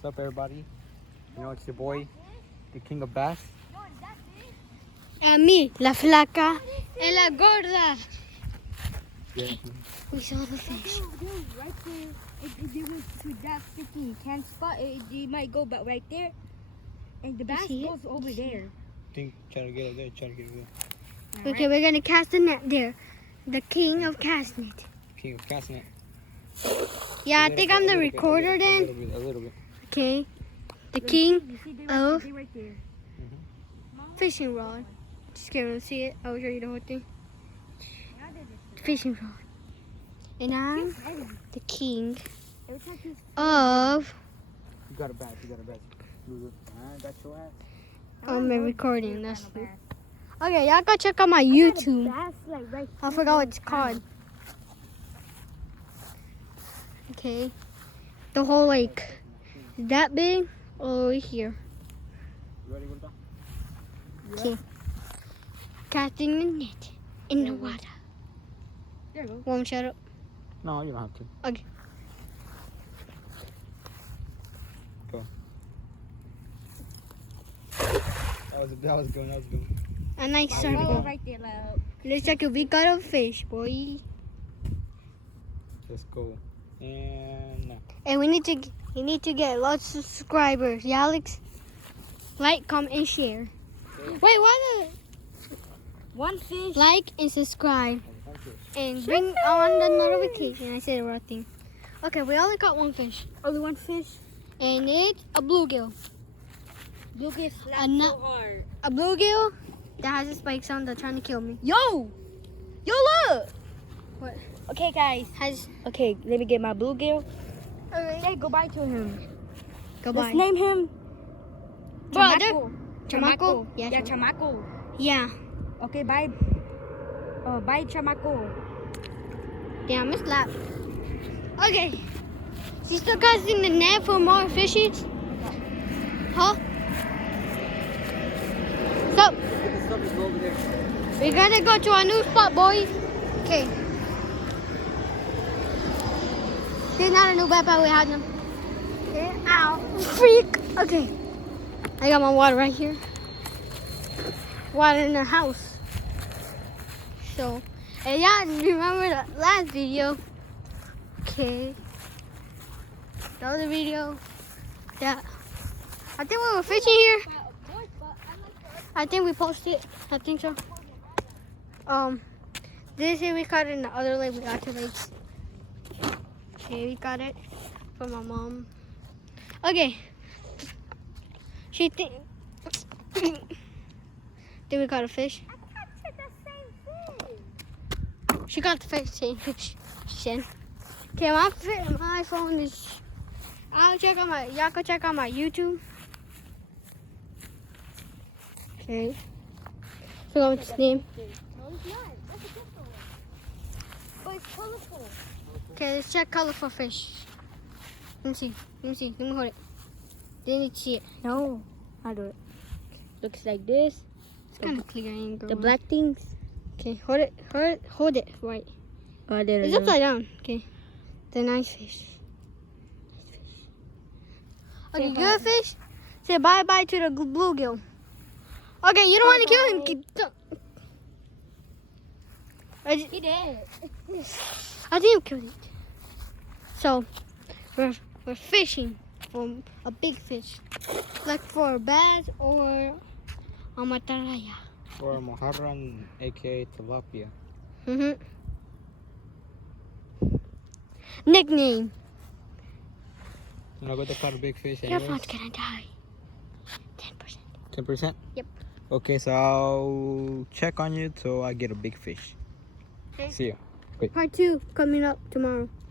What's up, everybody? You know, it's your boy, the king of bass. A mí, la flaca, y la gorda. Yeah. We saw the fish. Dude, right there. If you went to that freaking can spot, you might go but right there. And the bass see it? goes over there. Try to get it there. Try to get it there. Okay, we're gonna cast the net there. The king of cast net. King of casting it. Yeah, I think I'm the recorder then. A little bit. Okay. The king You see, of they right there. fishing rod. Just can't see it. I'll show you the whole thing. Fishing rod. And I'm the king of. You got a bass. You got a bass. I got your ass. I'm recording. That's okay. Y'all go check out my YouTube. I forgot what it's called. Okay. The whole lake. That big over here. You ready, Gorda? Okay. Casting the net in the water. There you go. Won't shut up. No, you don't have to. Okay. Go. That was good. That was good. A nice Oh, circle. right there, loud. Looks like we got a fish, boy. Let's go. And And we need to get lots of subscribers. Yeah, Alex? Like, comment, and share. Wait, what? One fish. Like and subscribe. And bring on the notification. I said the right thing. Okay, we only got one fish. Only one fish. And it's a bluegill. Bluegill slapped no- so hard. A bluegill that has a spikes on that's trying to kill me. Yo, look. What? Okay, guys. Okay, let me get my bluegill. Alright. Say goodbye to him. Goodbye. Let's name him. Brother. Chamaco. Chamaco? Yeah, Yeah, Chamaco. Yeah. Okay, bye. Bye, Chamaco. Damn, it's lap. Okay. She's still casting the net for more fishies? Huh? So, the stuff is over there. we're gonna go to our new spot, boys. Okay. This is not a new backpack, we had them. Okay, ow. Freak. Okay. I got my water right here. Water in the house. So, and y'all remember the last video? Okay. That was a video that I think we were fishing here. I think we posted it. I think so. This year we caught it in the other lake. We got 2 lakes. Okay, we got it from my mom. Okay. She think we caught a fish. She got the fish, same fish. She said. Okay, my phone is. Y'all go check out my YouTube. Okay. Forgot what's his name. No, it's not. That's a different one. But it's colorful. Okay, let's check colorful fish. Let me see. Let me hold it. They need to see it. No. I'll do it. Looks like this. It's kind of clear. I ain't The going. black things. Okay, hold it right. Oh, there It's upside down. Okay. The nice fish. Okay, good fish. Say bye-bye to the bluegill. Okay, you don't want to kill him. He did. I think you killed it. So, we're fishing for a big fish. Like for a bass or a mataraya. Or mojarran, aka tilapia. Nickname. When I go to caught a big fish, Your anyways. phone's gonna die. 10%. 10%? Yep. Okay, so I'll check on you till I get a big fish. Okay. See ya. Part 2 coming up tomorrow.